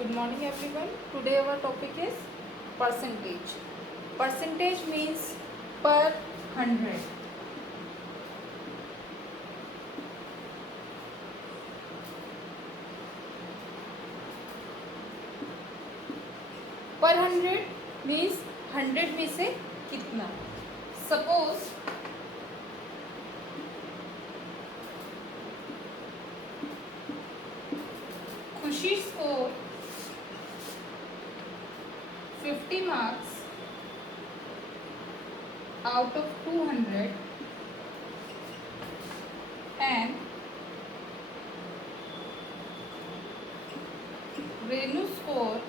Good morning everyone. Today our topic is percentage. Percentage means per 100. Per 100 means 100 में से कितना. Suppose खुशी score 50 marks out of 200 and Renu score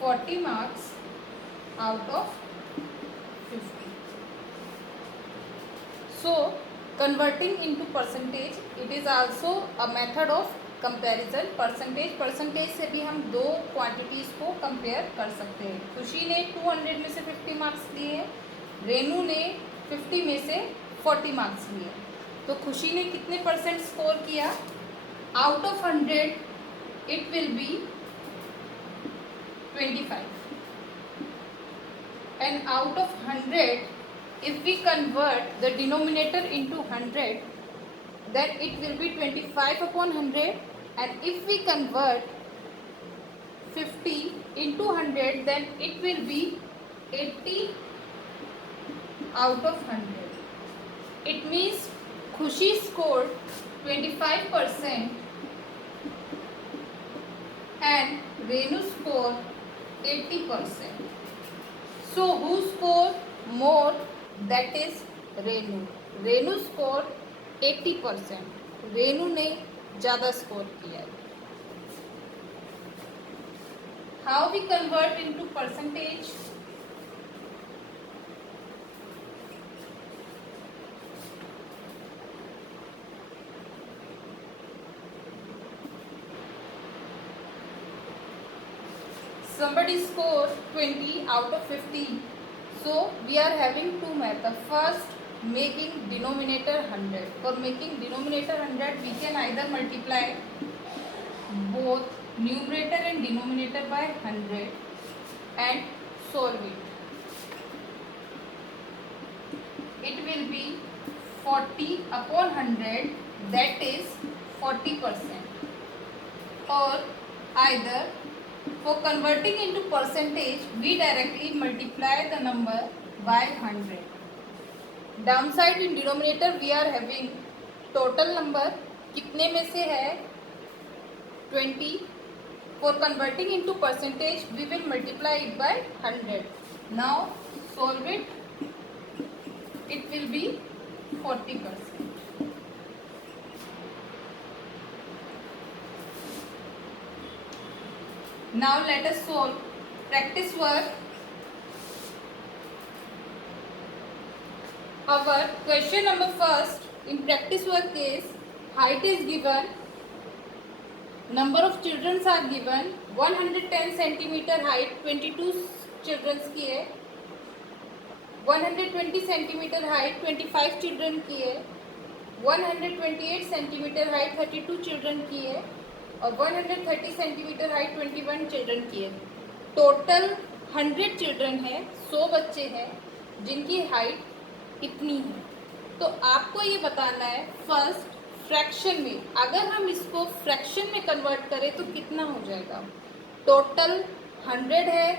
40 marks out of 50. So converting into percentage, it is also a method of comparison. Percentage से भी हम दो quantities को compare कर सकते हैं. खुशी ने 200 में से 50 मार्क्स लिए, रेनू ने 50 में से 40 मार्क्स लिए. तो खुशी ने कितने परसेंट स्कोर किया? Out of 100 it will be 25. And out of 100 if we convert the denominator into 100, then it will be 25 upon 100, and if we convert 50 into 100, then it will be 80 out of 100. It means Khushi scored 25% and Renu scored 80%. So who scored more? That is Renu. Renu scored 80%. Renu ने ज़्यादा score किया. How we convert into percentage? Somebody scored 20 out of 50. So we are having two methods. First, making denominator 100. For making denominator 100, we can either multiply both numerator and denominator by 100 and solve it. It will be 40 upon 100, that is 40%. Or either for converting into percentage, we directly multiply the number by 100. Downside in denominator we are having total number कितने में से है 20. For converting into percentage, we will multiply it by 100. Now solve it. It will be 40%. Now let us solve. Practice work. Our question number first in practice work is height is given, number of children are given. 110 centimeter height 22 children की है, 120 centimeter height 25 children की है, 128 centimeter height 32 children की है और 130 centimeter height 21 children की है. Total 100 children है, 100 बच्चे हैं जिनकी हाइट इतनी है. तो आपको ये बताना है फर्स्ट फ्रैक्शन में. अगर हम इसको फ्रैक्शन में कन्वर्ट करें तो कितना हो जाएगा? टोटल 100 है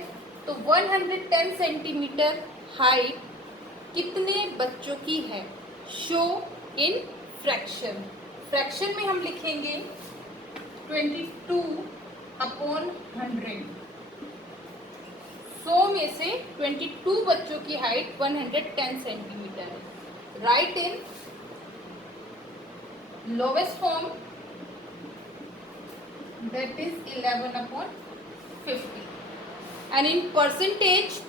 तो 110 सेंटीमीटर हाइट कितने बच्चों की है? Show in fraction. फ्रैक्शन में हम लिखेंगे 22 अपॉन 100. 100 में से 22 बच्चों की हाइट 110 सेंटीमीटर है. Right in lowest form, that is 11 upon 50. And in percentage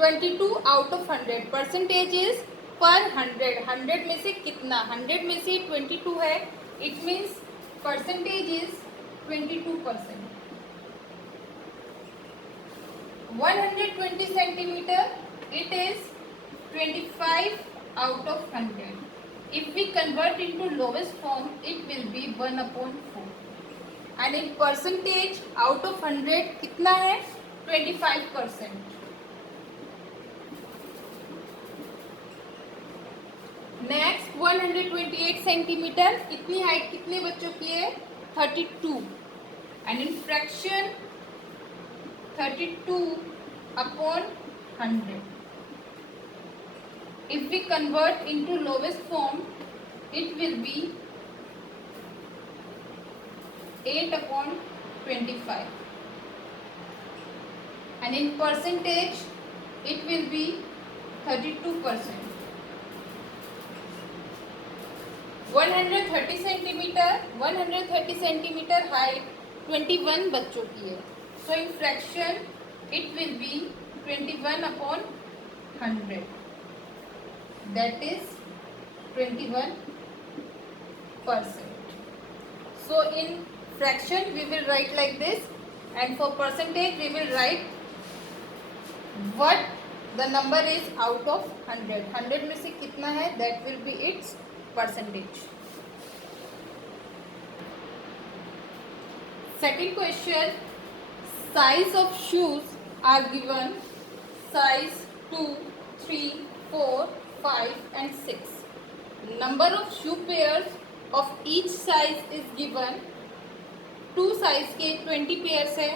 22 out of 100. Percentage is per 100. 100 में से कितना? 100 में से 22 है. It means percentage is 22%. 120 centimeter, it is 25 out of 100. If we convert into lowest form, it will be 1/4. And in percentage, out of 100 कितना है? 25%. Next 128 centimetre, इतनी height कितने बच्चों की है? 32. And in fraction 32/100. If we convert into lowest form, it will be 8/25. And in percentage, it will be 32%. 130 centimetre height 21 बच्चों की है. So in fraction, it will be 21/100. That is 21%. So in fraction we will write like this, and for percentage we will write what the number is out of 100. 100 में से कितना है, that will be its percentage. Second question, size of shoes are given, size 2, 3, 4, 5 and 6. Number of shoe pairs of each size is given. 2 size के 20 pairs है,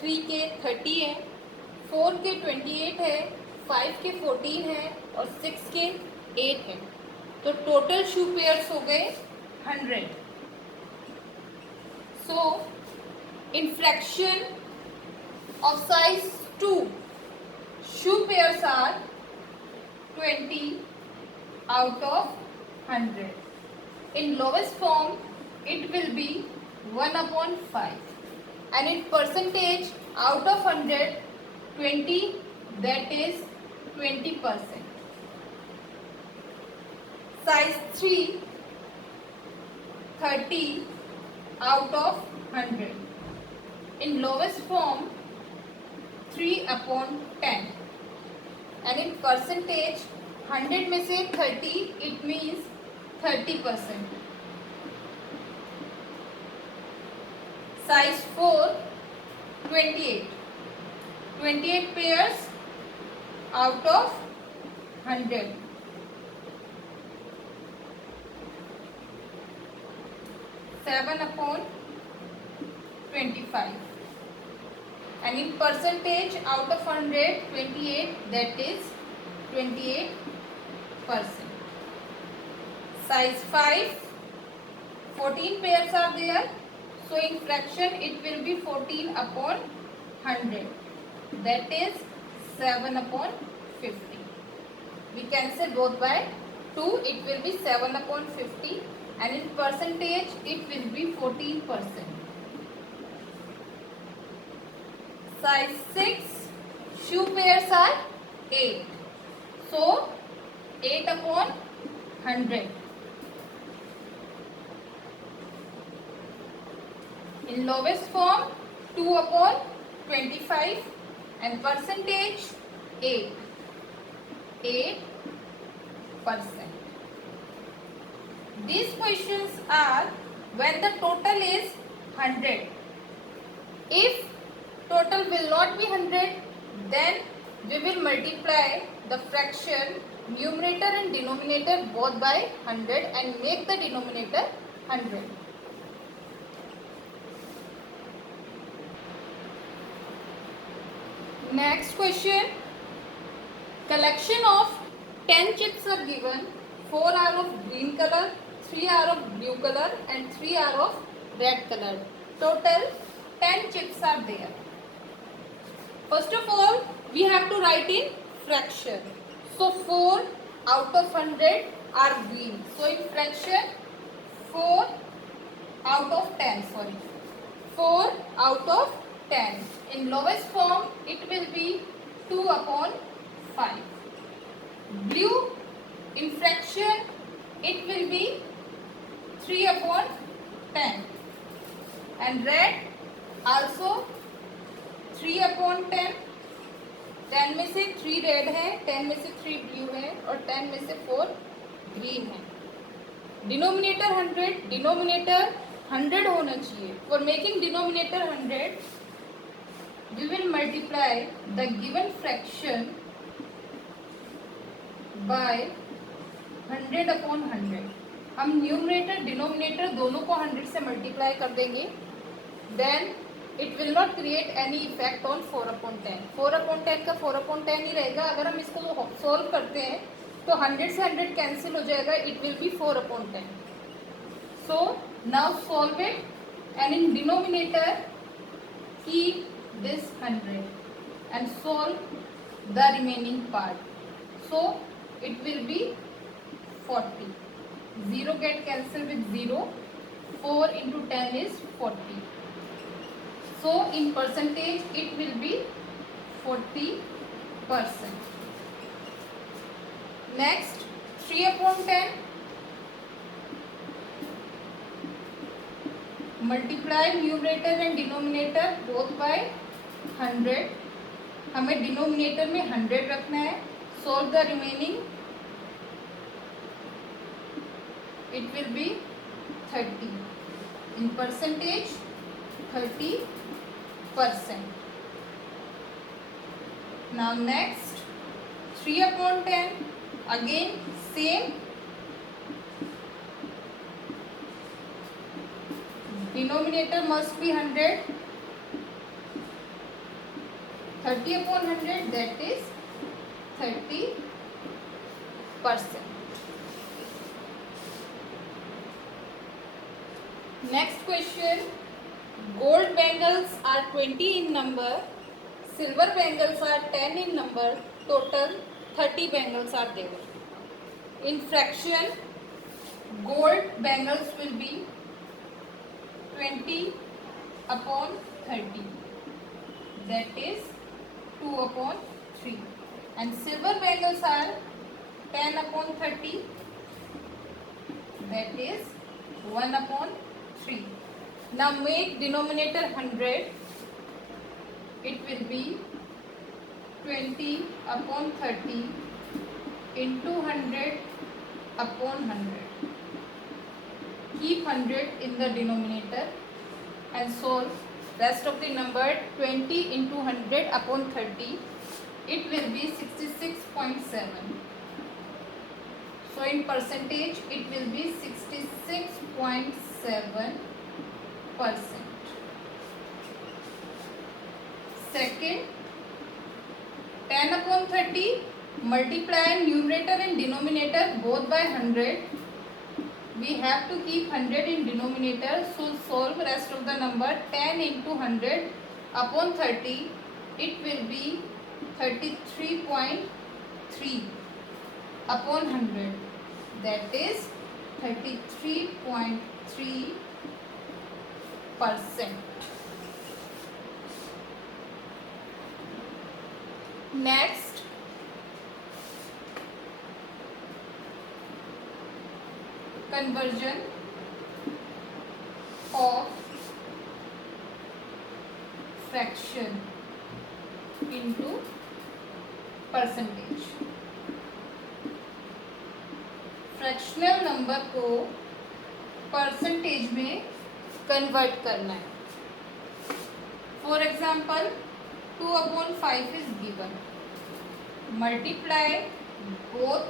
3 के 30 है, 4 के 28 है, 5 के 14 है और 6 के 8 है. तो टोटल शू पेयर्स हो गए 100. So in fraction of size 2, shoe pairs are 20 out of 100. In lowest form, it will be 1/5. And in percentage, out of 100, 20, that is 20%. Size 3, 30 out of 100. In lowest form, 3/10. And in percentage, 100 में से 30, it means 30%. Size 4, 28. 28 pairs out of 100. Seven upon 25. And in percentage, out of 100, 28, that is 28%. Size 5, 14 pairs are there. So in fraction, it will be 14/100. That is 7/50. We cancel both by 2. It will be 7/50. And in percentage, it will be 14%. Size 6, shoe pairs are 8. So 8/100. In lowest form, 2/25 and percentage 8%. These questions are when the total is 100. If total will not be 100, then we will multiply the fraction numerator and denominator both by 100 and make the denominator 100. Next question, collection of 10 chips are given. 4 are of green color, 3 are of blue color and 3 are of red color. Total 10 chips are there. First of all, we have to write in fraction. So 4 out of 100 are green. So in fraction, 4 out of 10. 4 out of 10. In lowest form, it will be 2/5. Blue, in fraction, it will be 3/10. And red also 3/10. 10 में से 3 red है, 10 में से 3 blue है और 10 में से 4 green है. डिनोमिनेटर 100, डिनोमिनेटर 100 होना चाहिए. For making denominator 100, we will multiply the given fraction by 100 upon 100. हम न्यूमरेटर डिनोमिनेटर दोनों को 100 से मल्टीप्लाई कर देंगे. Then it will not create any effect on 4/10. 4/10 का 4/10 ही रहेगा. अगर हम इसको सॉल्व करते हैं तो 100 से 100 कैंसिल हो जाएगा. It will be 4/10. So now solve it, and in denominator keep this 100 and solve the remaining part. So it will be 40. 0 get cancelled with 0. 4 into 10 is 40. So in percentage it will be 40%. Next, 3/10. Multiply numerator and denominator both by 100. हमें denominator में 100 रखना है. Solve the remaining. It will be 30. In percentage 30%. Now next 3/10. Again same. Denominator must be 100. 30/100, that is 30%. Next question. Gold bangles are 20 in number. Silver bangles are 10 in number. Total 30 bangles are there. In fraction, gold bangles will be 20/30. That is 2/3. And silver bangles are 10/30. That is 1/3. Now make denominator 100. It will be 20/30 into 100/100. Keep 100 in the denominator and solve rest of the number. 20 into 100/30, it will be 66.7. So in percentage it will be 66.7%. Second, 10/30. Multiply numerator and denominator both by 100. We have to keep 100 in denominator, so solve rest of the number. 10 into 100/30, it will be 33.3/100. That is 33.3%. Next, conversion of fraction into percentage. Fractional number को percentage में convert करना है. For example 2/5 is given. Multiply both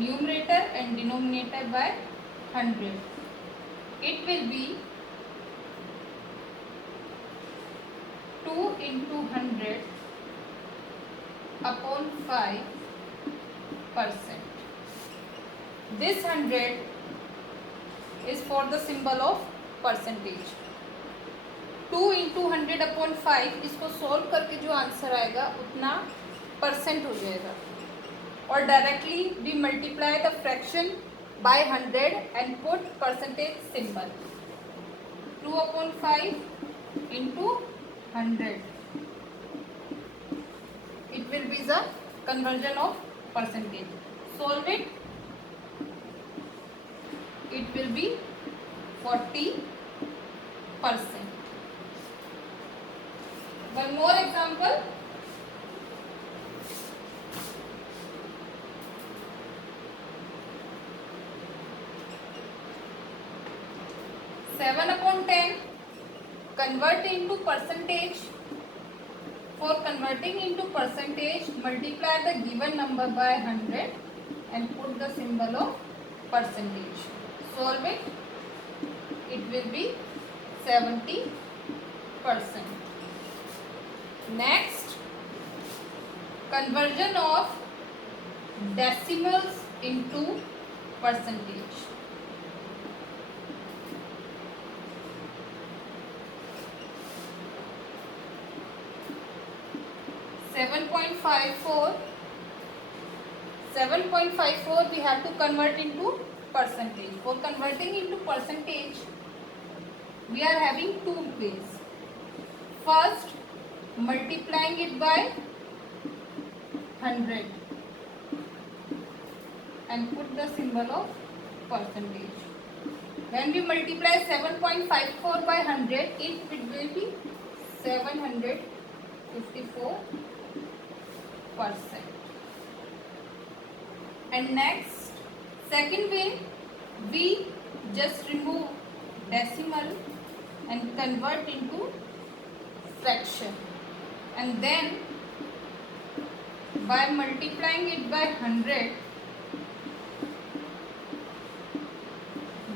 numerator and denominator by 100. It will be 2 into 100/5%. This 100 is for the symbol of percentage. 2 into 100/5, इसको solve करके जो answer आएगा उतना percent हो जाएगा. और directly we multiply the fraction by 100 and put percentage symbol. 2/5 into 100. It will be the conversion of percentage. Solve it. It will be 40%. One more example. 7/10 convert into percentage. For converting into percentage, multiply the given number by 100 and put the symbol of percentage. Solve it. It will be 70%. Next, conversion of decimals into percentage. Seven point five four we have to convert into percentage. For converting into percentage, we are having two ways. First, multiplying it by 100 and put the symbol of percentage. When we multiply 7.54 by 100, it will be 754%. And next, second way, we just remove decimal and convert into fraction, and then by multiplying it by 100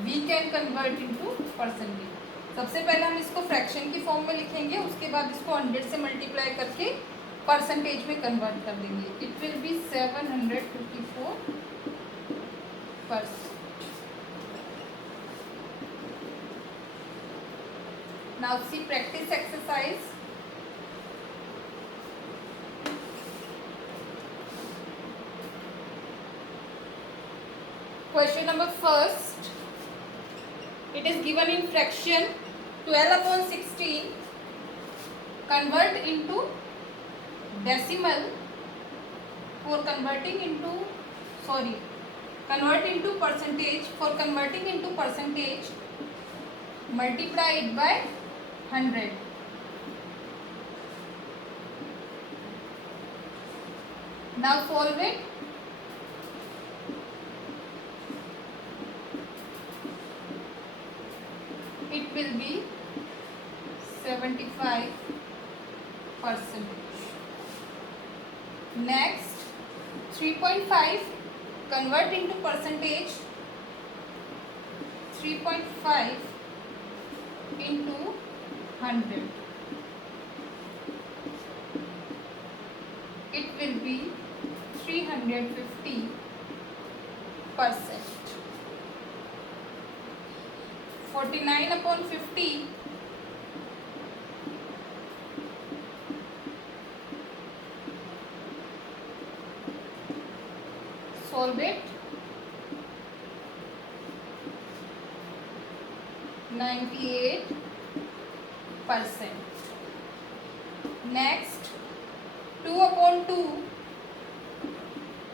we can convert into percentage. सबसे पहले हम इसको fraction की form में लिखेंगे, उसके बाद इसको 100 से मल्टीप्लाई करके परसेंटेज में कन्वर्ट कर देंगे. It will be 754%. Now see practice exercise. Question number first. It is given in fraction 12/16. Convert into decimal. Convert into percentage. For converting into percentage, multiply it by 100. Now solve it. It will be 75%. Next, 3.5 convert into percentage. 3.5 into 100. It will be 350%. 49/50 solve it. 98%. Next, 2/2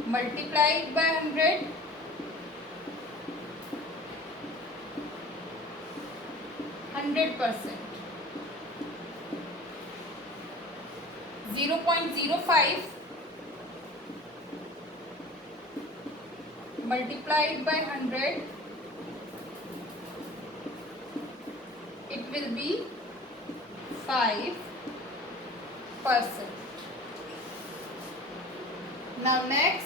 multiply it by 100. 100%. 0.05 multiply it by 100. It will be 5%. Now next,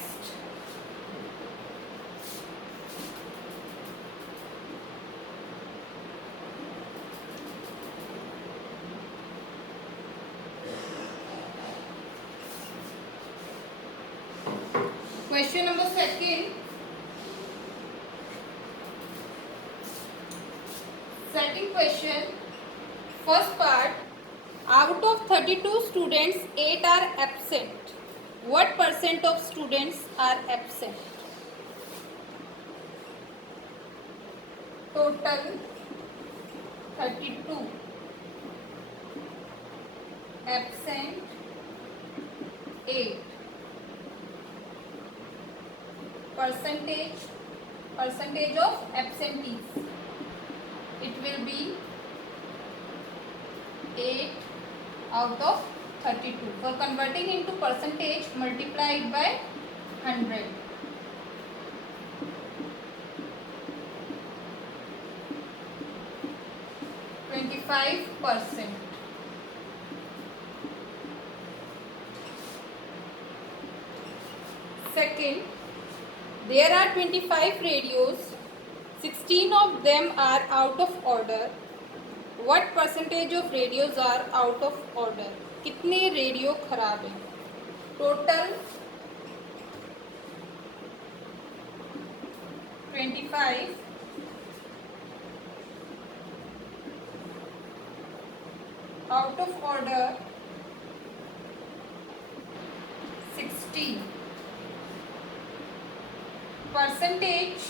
question number second. Second question, first part. Out of 32 students, 8 are absent. What % of students are absent? Total 32. Absent 8. Percentage of absentees. It will be 8 out of 32. For converting into percentage, multiply it by 100. 25%. Second, there are 25 radios. 16 of them are out of order. What percentage of radios are out of order? कितने radio खराब हैं? Total 25 out of order 60 percentage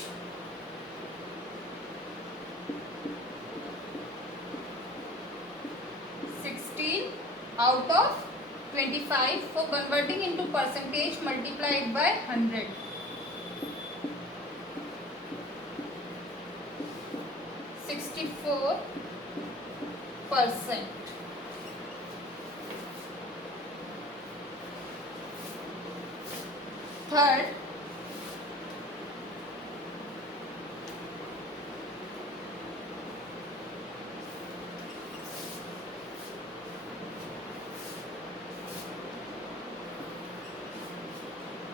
16 out of 25. For converting into percentage, multiplied by 100. 64%. Third,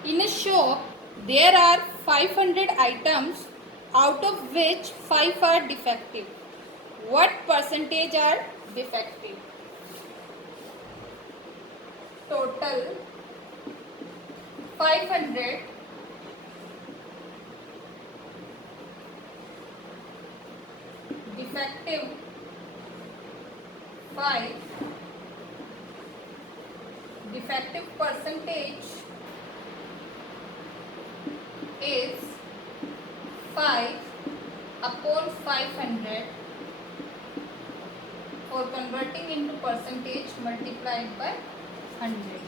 in a shop there are 500 items, out of which 5 are defective. What percentage are defective? Total 500 defective 5. Defective percentage is 5 upon 500. For converting into percentage, multiplied by 100.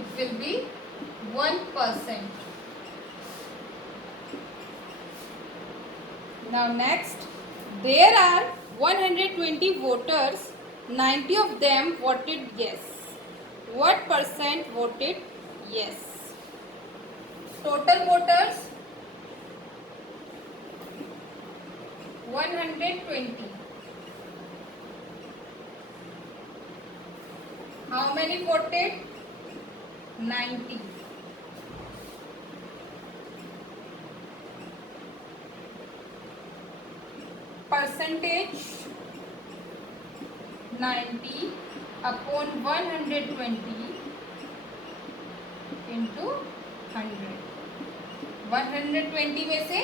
It will be 1%. Now next, there are 120 voters, 90 of them voted yes. What percent voted yes? Total voters 120. How many voted? 90. Percentage 90 upon 120 into 100. 120 में से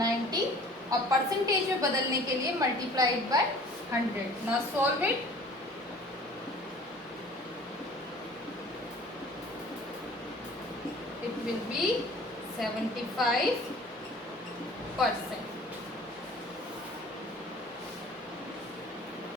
90 और percentage में बदलने के लिए multiplied by 100. Now solve it. It will be 75%.